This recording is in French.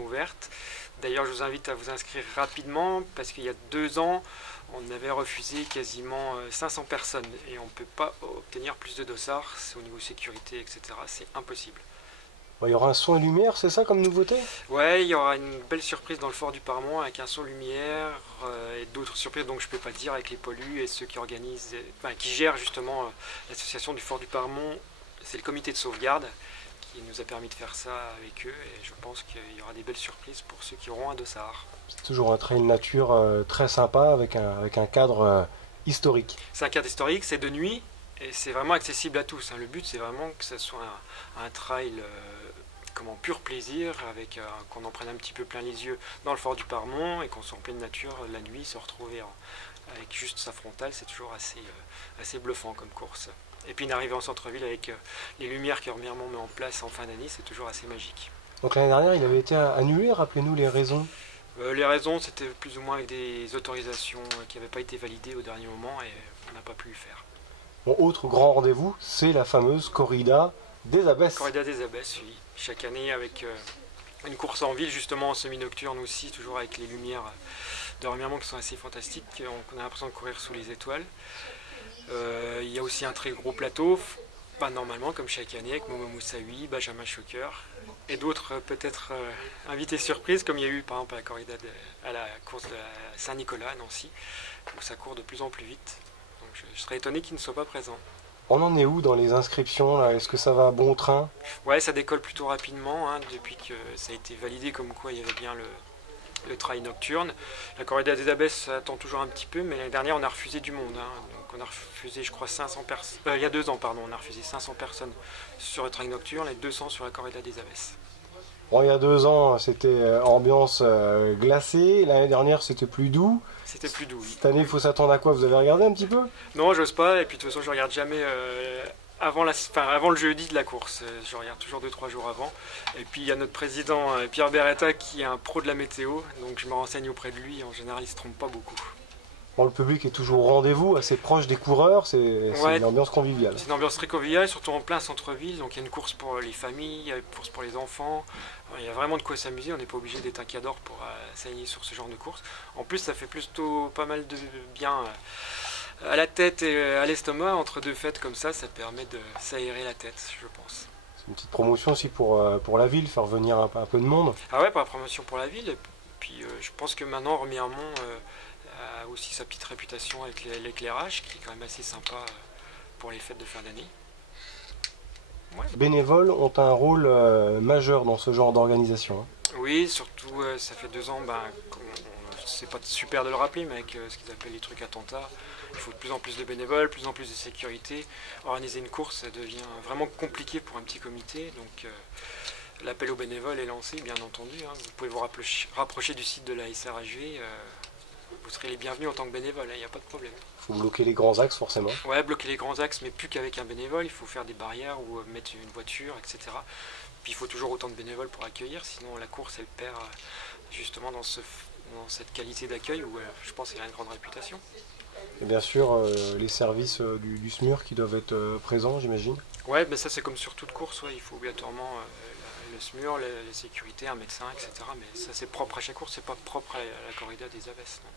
sont ouvertes. D'ailleurs, je vous invite à vous inscrire rapidement parce qu'il y a 2 ans, on avait refusé quasiment 500 personnes et on ne peut pas obtenir plus de dossards. C'est au niveau sécurité, etc. C'est impossible. Bon, il y aura un son et lumière, c'est ça comme nouveauté? Ouais, il y aura une belle surprise dans le fort du Parmont avec un son lumière et d'autres surprises donc je peux pas dire avec les pollus et ceux qui organisent, enfin, qui gèrent justement l'association du fort du Parmont. C'est le comité de sauvegarde qui nous a permis de faire ça avec eux et je pense qu'il y aura des belles surprises pour ceux qui auront un dossard. C'est toujours un trail nature très sympa avec un cadre historique. C'est un cadre historique, c'est de nuit et c'est vraiment accessible à tous. Le but c'est vraiment que ce soit un trail pur plaisir, avec qu'on en prenne un petit peu plein les yeux dans le fort du Parmont et qu'on soit en pleine nature la nuit, se retrouver avec juste sa frontale, c'est toujours assez bluffant comme course. Et puis une arrivée en centre-ville avec les lumières que Remiremont met en place en fin d'année, c'est toujours assez magique. Donc l'année dernière, il avait été annulé, rappelez-nous les raisons. Les raisons, c'était plus ou moins avec des autorisations qui n'avaient pas été validées au dernier moment et on n'a pas pu le faire. Bon, autre grand rendez-vous, c'est la fameuse corrida des Abbesses. Corrida des Abbesses, oui. Chaque année avec une course en ville, justement en semi-nocturne aussi, toujours avec les lumières de Remiremont qui sont assez fantastiques. On a l'impression de courir sous les étoiles. Il y a aussi un très gros plateau, pas normalement comme chaque année, avec Momo Moussaoui, Benjamin Choqueur et d'autres peut-être invités surprises, comme il y a eu par exemple à la course de Saint-Nicolas à Nancy, où ça court de plus en plus vite. Donc je serais étonné qu'ils ne soient pas présents. On en est où dans les inscriptions là? Est-ce que ça va à bon train? Ouais, ça décolle plutôt rapidement, depuis que ça a été validé comme quoi il y avait bien le trail nocturne. La corrida des Abbesses attend toujours un petit peu, mais l'année dernière on a refusé du monde. Donc on a refusé, je crois, 500 personnes. Il y a 2 ans, pardon, on a refusé 500 personnes sur le trail nocturne et 200 sur la corrida des Abbesses. Bon, il y a 2 ans, c'était ambiance glacée. L'année dernière, c'était plus doux. C'était plus doux, oui. Cette année, il faut s'attendre à quoi? Vous avez regardé un petit peu? Non, j'ose pas, et puis de toute façon, je regarde jamais avant le jeudi de la course. Je regarde toujours 2-3 jours avant. Et puis il y a notre président Pierre Beretta qui est un pro de la météo, donc je me renseigne auprès de lui. En général, il se trompe pas beaucoup. Bon, le public est toujours au rendez-vous, assez proche des coureurs. C'est Ouais, une ambiance conviviale. c'est une ambiance très conviviale, surtout en plein centre-ville. Donc il y a une course pour les familles, il y a une course pour les enfants. Il y a vraiment de quoi s'amuser. On n'est pas obligé d'être un cador pour s'aligner sur ce genre de course. En plus, ça fait plutôt pas mal de bien à la tête et à l'estomac. Entre deux fêtes comme ça permet de s'aérer la tête, je pense. C'est une petite promotion aussi pour la ville, faire venir un peu de monde. Ah ouais, pour la promotion pour la ville. Et puis je pense que maintenant, Remiremont a aussi sa petite réputation avec l'éclairage, qui est quand même assez sympa pour les fêtes de fin d'année. Ouais. Les bénévoles ont un rôle majeur dans ce genre d'organisation. Oui, surtout ça fait 2 ans, c'est pas super de le rappeler, mais avec ce qu'ils appellent les trucs attentats, il faut de plus en plus de bénévoles, de plus en plus de sécurité. Organiser une course, ça devient vraiment compliqué pour un petit comité, donc l'appel aux bénévoles est lancé, bien entendu. Vous pouvez vous rapprocher du site de la SRHV, vous serez les bienvenus en tant que bénévole, il n'y a pas de problème. Il faut bloquer les grands axes forcément. Ouais, bloquer les grands axes, mais plus qu'avec un bénévole, il faut faire des barrières ou mettre une voiture, etc. Puis il faut toujours autant de bénévoles pour accueillir, sinon la course elle perd justement dans cette qualité d'accueil où je pense qu'elle a une grande réputation. Et bien sûr les services du SMUR qui doivent être présents, j'imagine. Ouais, mais ça c'est comme sur toute course, il faut obligatoirement le SMUR, les sécurités, un médecin, etc. Mais ça c'est propre à chaque course, c'est pas propre à la corrida des Abbesses. Non.